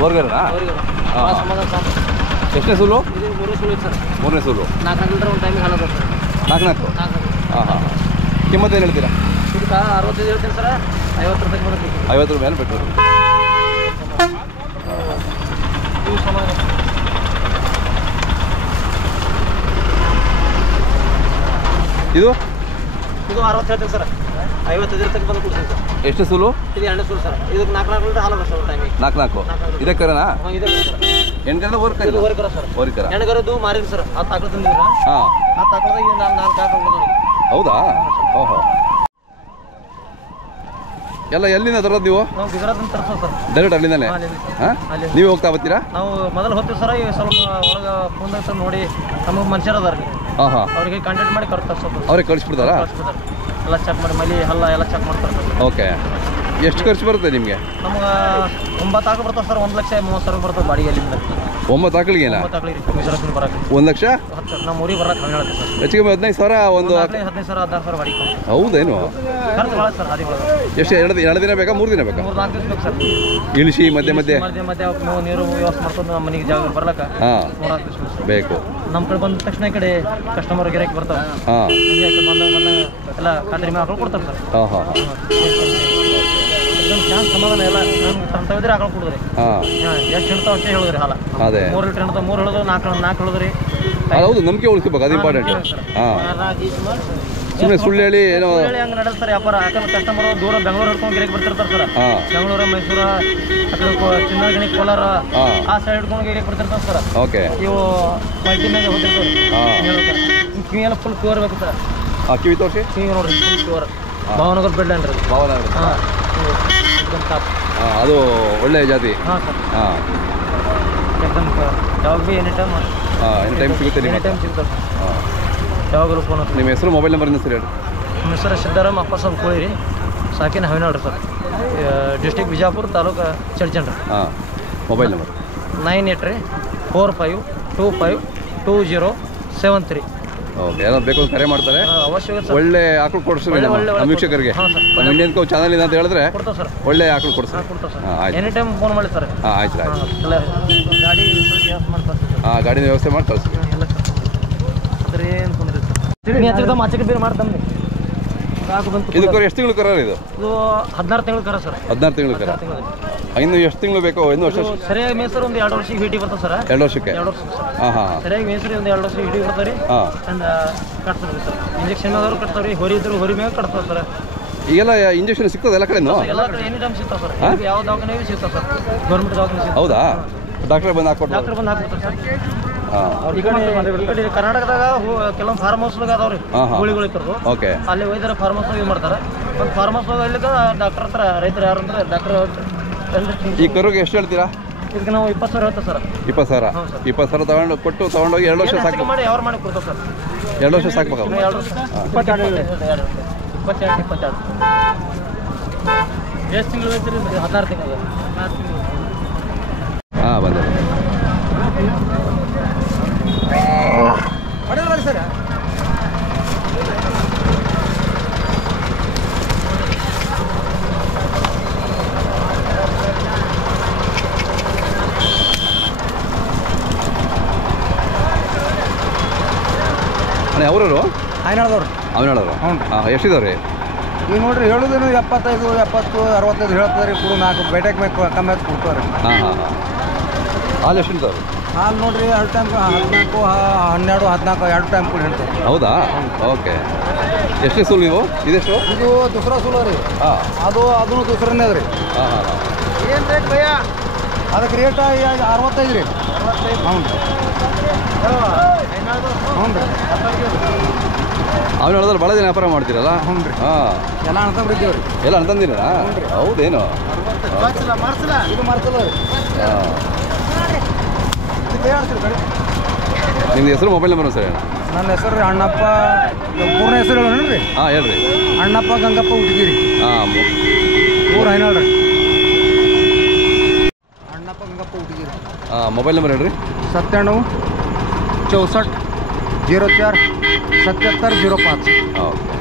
ಹೊರಗಡೆನಾ? ಎಷ್ಟನೇ ಸೂಲು? ಮೂರನೇ ಸೂಲು. 4 ಲೀಟರ್ ಒಂದು ಟೈಮಿಗೆ ಹಾಲು ಸರ್. 4 ಹಾಂ ಹಾಂ. ಕಿಮ್ಮತ್ತು ಏನು ಹೇಳ್ತೀರಾ? ಇದಕ್ಕೆ 65 ಹೇಳ್ತೀನಿ ಸರ್. 50 ರೂಪಾಯಿ ಬರುತ್ತೆ. 50 ರೂಪಾಯಿ ಏನು ಬಿಟ್ಟರು? ಇದು 60 ಹೇಳ್ತೀನಿ ಸರ್. 55 ರೂಪಾಯಿ ಬಂದು ಕೊಡ್ತೀನಿ ಸರ್. ಎಷ್ಟು ಸೂಲು? ಇದು 2 ಸೂಲು ಸರ್. ಇದಕ್ಕೆ 4 ಲೀಟರ್ ಹಾಲು ಸರ್ ಟೈಮಿಗೆ. 4 ಇದೇ ಕರನಾ? ಇದೆ ಸರ್. ಹೆಣ್ಕರ ಓರ್ಕರ? ಇದು ಓರ್ಕರ ಸರ್. ಓರ್ಕರ. ಹೆಣ್ಗರದ್ದು ಮಾರಿಲ್ಲ ಸರ್. ಆ ತಾಕಲು ತಂದಿದ್ದೀರಾ? ಹಾಂ. ಆ ತಾಕಲ್ದಾಗ ಇದು 4 ಹಾಕೊಂಡು. ಹೌದಾ? ಓಹೋ. ಎಲ್ಲ ಎಲ್ಲಿಂದ ತರೋದು ನೀವು? ನಾವು ಗುಜರಾತ್ನಿಂದ ತರಿಸೋದು ಸರ್. ಡೈರೆಕ್ಟ್ ಅಲ್ಲಿಂದಾನೆ? ಹಾಂ. ನೀವು ಹೋಗ್ತಾ ಬರ್ತೀರಾ? ನಾವು ಮೊದಲು ಹೋಗ್ತೀವಿ ಸರ್. ಈಗ ಸ್ವಲ್ಪ ಒಳಗೆ ಫೋನ್ದಾಗ ಸರ್ ನೋಡಿ ನಮಗೆ ಮನುಷ್ಯರು ಅದಾರ. ಹಾಂ ಹಾಂ. ಅವ್ರಿಗೆ ಕಾಂಟ್ಯಾಕ್ಟ್ ಮಾಡಿ ತರಿಸೋದು. ಅವ್ರಿಗೆ ಕಳಿಸ್ಬಿಡ್ತಾರಾ? ಎಲ್ಲ ಚೆಕ್ ಮಾಡಿ ಮಲಿ ಹಲ್ಲ ಎಲ್ಲ ಚೆಕ್ ಮಾಡ್ತಾರೆ ಸರ್. ಓಕೆ. ಎಷ್ಟು ಖರ್ಚು ಬರುತ್ತೆ ನಿಮಗೆ? ನಮ್ಗೆ 9 ಆಕಳು ಬರ್ತಾವೆ ಸರ್. 1,30,000 ಬರ್ತದೆ ಬಾಡಿಗೆ ಅಲ್ಲಿಂದ. 9 ಆಕಳಿಗೇನಾ? 9 ಆಕಳಿಗೆ ಗುಜರಾತ್ನಿಂದ ಬರೋಕೆ 1 ಲಕ್ಷ? ನಮ್ಮ ಊರಿಗೆ ಬರೋಕೆ ಹಂಗೆ ಹೇಳ್ತೀವಿ ಸರ್. ಹೆಚ್ಚಿಗೆ 15,000 ಒಂದು 15,000 16,000 ಬಾಡಿಗೆ. ಹೌದೇನು? ಖರ್ಚು ಭಾಳ ಸರ್ ಹಾದಿ ಒಳಗೆ. ಎಷ್ಟು? 2 ದಿನ ಬೇಕಾ 3 ದಿನ ಬೇಕಾ? 3-4 ದಿವಸ ಬೇಕು ಸರ್. ಇಳಿಸಿ ಮಧ್ಯೆ ಮಧ್ಯೆ ನಾವು ನೀರು ವ್ಯವಸ್ಥೆ ಮಾಡ್ಕೊಂಡು ನಮ್ಮ ಮನೆಗೆ ಜಾಗ ಬರ್ಲಕ್ಕ 3-4 ದಿವಸ ಬೇಕು. ನಮ್ಮ ಕಡೆ ಬಂದ ತಕ್ಷಣ ಈ ಕಡೆ ಕಸ್ಟಮರ್ ಗಿರಾಕಿ ಬರ್ತಾರೆ. ಹಾಂ. ಬಂದಾಗ ಎಲ್ಲ ಖಾತ್ರಿ ಮೇಲೆ ಹಾಕೊಂಡು ಕೊಡ್ತಾರೆ ಸರ್. ಹಾಂ ಹಾಂ. ಚಾನ್ಸ್ ಸಮಾಧಾನ ಎಲ್ಲ ನಮ್ಗೆ ತಂತವಿದ್ರೆ ಹಾಕೊಂಡು ಕೊಡಿದ್ರಿ. ಹಾಂ. ಎಷ್ಟು ಹೇಳ್ತಾವೆ ಅಷ್ಟೇ ಹೇಳಿದ್ರಿ ಹಾಲ. ಅದೇ 3 ಲೀಟರ್ ಹೇಳ್ತಾವೆ. 3 ಹೇಳಿದ್ರು 4 ಹೇಳಿದ್ರಿ. ಹೌದು, ನಂಬಿಕೆ ಉಳಿಸ್ಬೇಕು, ಅದು ಇಂಪಾರ್ಟೆಂಟ್. ಹಾಂ. ಸುಮ್ಮನೆ ಸುಳ್ಳು ಹೇಳಿ ಏನೋ ಹಂಗೆ ನಡೆಯಲ್ಲ ಸರ್ ವ್ಯಾಪಾರ. ಯಾಕಂದ್ರೆ ಕಸ್ಟಮರ್ ದೂರ ಬೆಂಗಳೂರು ಹಿಡ್ಕೊಂಡು ಗಿರಾಕಿ ಬರ್ತಿರ್ತಾರೆ ಸರ್. ಹಾಂ. ಬೆಂಗಳೂರು, ಮೈಸೂರು, ಆ ಕಡೆ ಚಿನ್ನಗಣಿ, ಕೋಲಾರ ಆ ಸೈಡ್ ಹಿಡ್ಕೊಂಡು ಗಿರಾಕಿ ಬರ್ತಿರ್ತಾರೆ ಸರ್. ಓಕೆ. ಇವು ಕ್ವಾಲಿಟಿ ಮೇಲೆ ಹೋಗ್ತಿರ್ತಾರೆ. ಹಾಂ. ಕಿವಿ ಎಲ್ಲ ಫುಲ್ ಪ್ಯೂರ್ ಬೇಕು ಸರ್. ಹಾಂ, ಕಿವಿ ತೋರಿಸಿ. ಕಿವಿ ನೋಡ್ರಿ full pure. Bhavnagar bed land ರೀ. ಭಾವನಗರ. ಹಾಂ. ಹಾಂ, ಅದು ಒಳ್ಳೆಯ ಜಾತಿ. ಹಾಂ ಸರ್. ಹಾಂ. ಯಾಕಂದ್ರೆ ಯಾವಾಗ ಭೀ ಎನಿ ಟೈಮ್ ಸಿಗುತ್ತೆ ಎನಿ ನಿಮಗೆ? ಟೈಮ್ ಸಿಗ್ತಾರೆ ಸರ್. ಹಾಂ. ಯಾವಾಗಲೂ ಫೋನ್. ನಿಮ್ಮ ಹೆಸರು, ಮೊಬೈಲ್ ನಂಬರಿಂದ ಸರ್ ಹೇಳಿ. ನಮ್ಮ ಹೆಸರು ಸಿದ್ದಾರಾಮ್ ಅಪ್ಪಸಾಬ್ ಕೋಳಿ ರೀ. ಸಾಕಿನ ಹವಿನಾಳ್ ಸರ್. ಡಿಸ್ಟಿಕ್ ಬಿಜಾಪುರ, ತಾಲೂಕು ಚಡ್ಚಂಡ್ರಿ. ಹಾಂ. Mobile number 9845252073. ಓಕೆ. ಏನಾದ್ರು ಬೇಕು ಅಂತ ಕರೆ ಮಾಡ್ತಾರೆ. ಅವಶ್ಯಕ ಸರ್. ಒಳ್ಳೆ ಆಕಳು ಕೊಡಿಸ್ರಿ ನಮ್ಮ ವೀಕ್ಷಕರಿಗೆ. ನಮ್ಮ ಇಂಡಿಯನ್ ಕೌ ಚಾನಲ್ ಅಂತ ಹೇಳಿದ್ರೆ ಕೊಡ್ತಾವೆ ಸರ್. ಒಳ್ಳೆ ಆಕಳು ಕೊಡಿಸ್ರಿ. ಕೊಡ್ತಾವೆ ಸರ್. ಹಾಂ, ಆಯ್ತು. ಎನಿ ಟೈಮ್ ಫೋನ್ ಮಾಡಿ ಸರ್. ಹಾಂ, ಆಯ್ತು ಆಯ್ತು. ಎಲ್ಲ ಗಾಡಿ ಮಾಡ್ತಾರೆ. ಹಾಂ, ಗಾಡಿನ ವ್ಯವಸ್ಥೆ ಮಾಡಿ ಕಳಿಸಿ. ಎಲ್ಲ ಅದ್ರ ಏನು ತೊಂದರೆ ಸರ್. ಮಾಚಕ್ಕೆ ಬೇರೆ ಮಾಡ್ತಾನೆ. ಇದಕ್ಕೆ ಎಷ್ಟು ತಿಂಗಳು ಕರ ಇದು? ಇದು 16 ತಿಂಗಳು ಕರ ಸರ್. 16 ತಿಂಗಳು ಕರ. ಇನ್ನು ಎಷ್ಟು ತಿಂಗಳು ಬೇಕು? ಇನ್ನು ವರ್ಷ ಸರಿಯಾಗಿ ಮೇಸರು ಒಂದು 2 ವರ್ಷಕ್ಕೆ ಭೇಟಿ ಬರ್ತದೆ ಸರ್. 2 ವರ್ಷಕ್ಕೆ? 2 ವರ್ಷ ಹಾಂ ಹಾಂ. ಸರಿಯಾಗಿ ಮೇಸರಿ ಒಂದು 2 ವರ್ಷಕ್ಕೆ ಭೇಟಿ ಬರ್ತಾರೆ. ಹಾಂ. ಅಂಡ್ ಕಟ್ತಾರೆ ಸರ್. ಇಂಜೆಕ್ಷನ್ ಆದವ್ರು ಕಟ್ತಾವ್ರಿ. ಹೊರಿ ಇದ್ರು ಹೊರಿ ಮೇಲೆ ಕಟ್ತಾವೆ ಸರ್. ಈಗೆಲ್ಲ ಇಂಜೆಕ್ಷನ್ ಸಿಗ್ತದೆ ಎಲ್ಲ ಕಡೆನೂ? ಎಲ್ಲ ಕಡೆ ಎನಿ ಟೈಮ್ ಸಿಗ್ತಾವೆ ಸರ್. ಯಾವ ದವಾಖಾನೆ ಸಿಗ್ತಾವೆ ಸರ್. ಗೌರ್ಮೆಂಟ್ ದವಾಖಾನೆ ಸಿಗ್ತಾವೆ. ಹೌದಾ? ಡಾಕ್ಟರ್ ಬಂದು ಹಾಕ್ಕೊಡ್ತಾರೆ? ಡಾಕ್ಟರ್ ಬಂದು ಹಾಕ್ಬಿಡ್ತಾರೆ ಸರ್. ಹಾಂ. ಈ ಕಡೆ ಕರ್ನಾಟಕದಾಗ ಕೆಲವೊಂದು ಫಾರ್ಮ್ ಹೌಸ್ದಾಗ ಅದಾವ್ರಿ ಗುಳಿಗಳು ಕರೆದು. ಓಕೆ. ಅಲ್ಲಿ ಒಯ್ದಾರೆ ಫಾರ್ಮ್ ಹೌಸ್ ಯೂಸ್ ಮಾಡ್ತಾರೆ. ಒಂದು ಫಾರ್ಮ್ ಹೌಸ್ ಇಲ್ಲಿಗೆ ಡಾಕ್ಟರ್ ಹತ್ರ ರೈತರು ಯಾರು ಅಂದ್ರೆ ಡಾಕ್ಟರ್. ಈ ಕರುಗೆ ಎಷ್ಟು ಹೇಳ್ತೀರಾ? ಇದಕ್ಕೆ ನಾವು 20,000 ಹೇಳ್ತೇವೆ ಸರ್. 20,000? 20,000 ತಗೊಂಡೋಗಿ 2 ವರ್ಷ ಸಾಕು ಮಾಡಿ ಯಾರು ಮಾಡಿ ಕೊಡ್ತೇವೆ ಸರ್. 2 ವರ್ಷ ಸಾಕ್ಬೇಕು? 2 ವರ್ಷ. 22 ಎಷ್ಟು ತಿಂಗಳು ಐತ್ರಿ? 16 ತಿಂಗಳು. ಹಾಂ, ಬಂದೆ. ಸರ್ ಅವರವರು ಹೈನಾಳದವ್ರು. ಅವನವರು? ಹ್ಞೂ. ಹಾಂ. ಎಷ್ಟಿದಾವೆ? ಈಗ ನೋಡ್ರಿ ಹೇಳೋದೇನು 75, 70, 65 ಹೇಳ್ತಾರೆ ರೀ. ಕೂಡ 4 ಬೇಟೆಗೆ ಮೇಲೆ ಕಮ್ಮಿ ಆಗಿ ಕೊಡ್ತಾರೆ. ಹಾಂ ಹಾಂ ಹಾಂ. ಹಾಲು ಎಷ್ಟು ಇರ್ತಾವೆ? ಹಾಲು ನೋಡ್ರಿ 2 ಟೈಮ್ 14, 12, 14 2 ಟೈಮ್ ಕೂಡ ಹೇಳ್ತಾರೆ. ಹೌದಾ? ಓಕೆ. ಎಷ್ಟೇ ಸೂಲು ನೀವು? ಇದೆಷ್ಟು? ಇದು ದೂಸರಾ ಸೂಲು ರೀ. ಹಾಂ. ಅದೂ ದೂಸರನೇ ಅದ ರೀ. ಹಾಂ ಹಾಂ ಹಾಂ. ಏನು ರೇಟ್ ಭಯ್ಯ? ಅದಕ್ಕೆ ರೇಟ್ 65 ರೀ. 65? ಹ್ಞೂ ರೀ. ಹ್ಞೂ ರೀ. ಅವನು ಹೇಳಿದ್ರೆ ಭಾಳ ಜನ ವ್ಯಾಪಾರ ಮಾಡ್ತೀರಲ್ಲ? ಹ್ಞೂ ರೀ. ಹಾಂ. ಎಲ್ಲ ಅಣ್ತಂದಿದ್ದೀವಿ ರೀ. ಎಲ್ಲ ಅಂತಂದಿರ? ಹೌದೇನು? ಇದು ಮಾರ್ಸಲ್ಲ ರೀ. ಹಾಂ. ಇದು ಹೇಳ್ತೀರಿ ಕಡೆ. ನಿಮ್ದು ಹೆಸರು, ಮೊಬೈಲ್ ನಂಬರ್ ಸರ್ ಹೇಳಿ. ನನ್ನ ಹೆಸರು ರೀ ಅಣ್ಣಪ್ಪ. ಪೂರ್ಣ ಹೆಸರು ಹೇಳಿ. ಹಾಂ, ಹೇಳ್ರಿ. ಅಣ್ಣಪ್ಪ ಗಂಗಪ್ಪ ಹುಡುಗಿರಿ. ಹಾಂ. ಊರು ಹೈನಾಳ್ ರೀ. ಅಣ್ಣಪ್ಪ ಗಂಗಪ್ಪ ಹುಡುಗಿರಿ. ಹಾಂ. ಮೊಬೈಲ್ ನಂಬರ್ ಹೇಳ್ರಿ. 97 64 04 77 05. ಓಕೆ.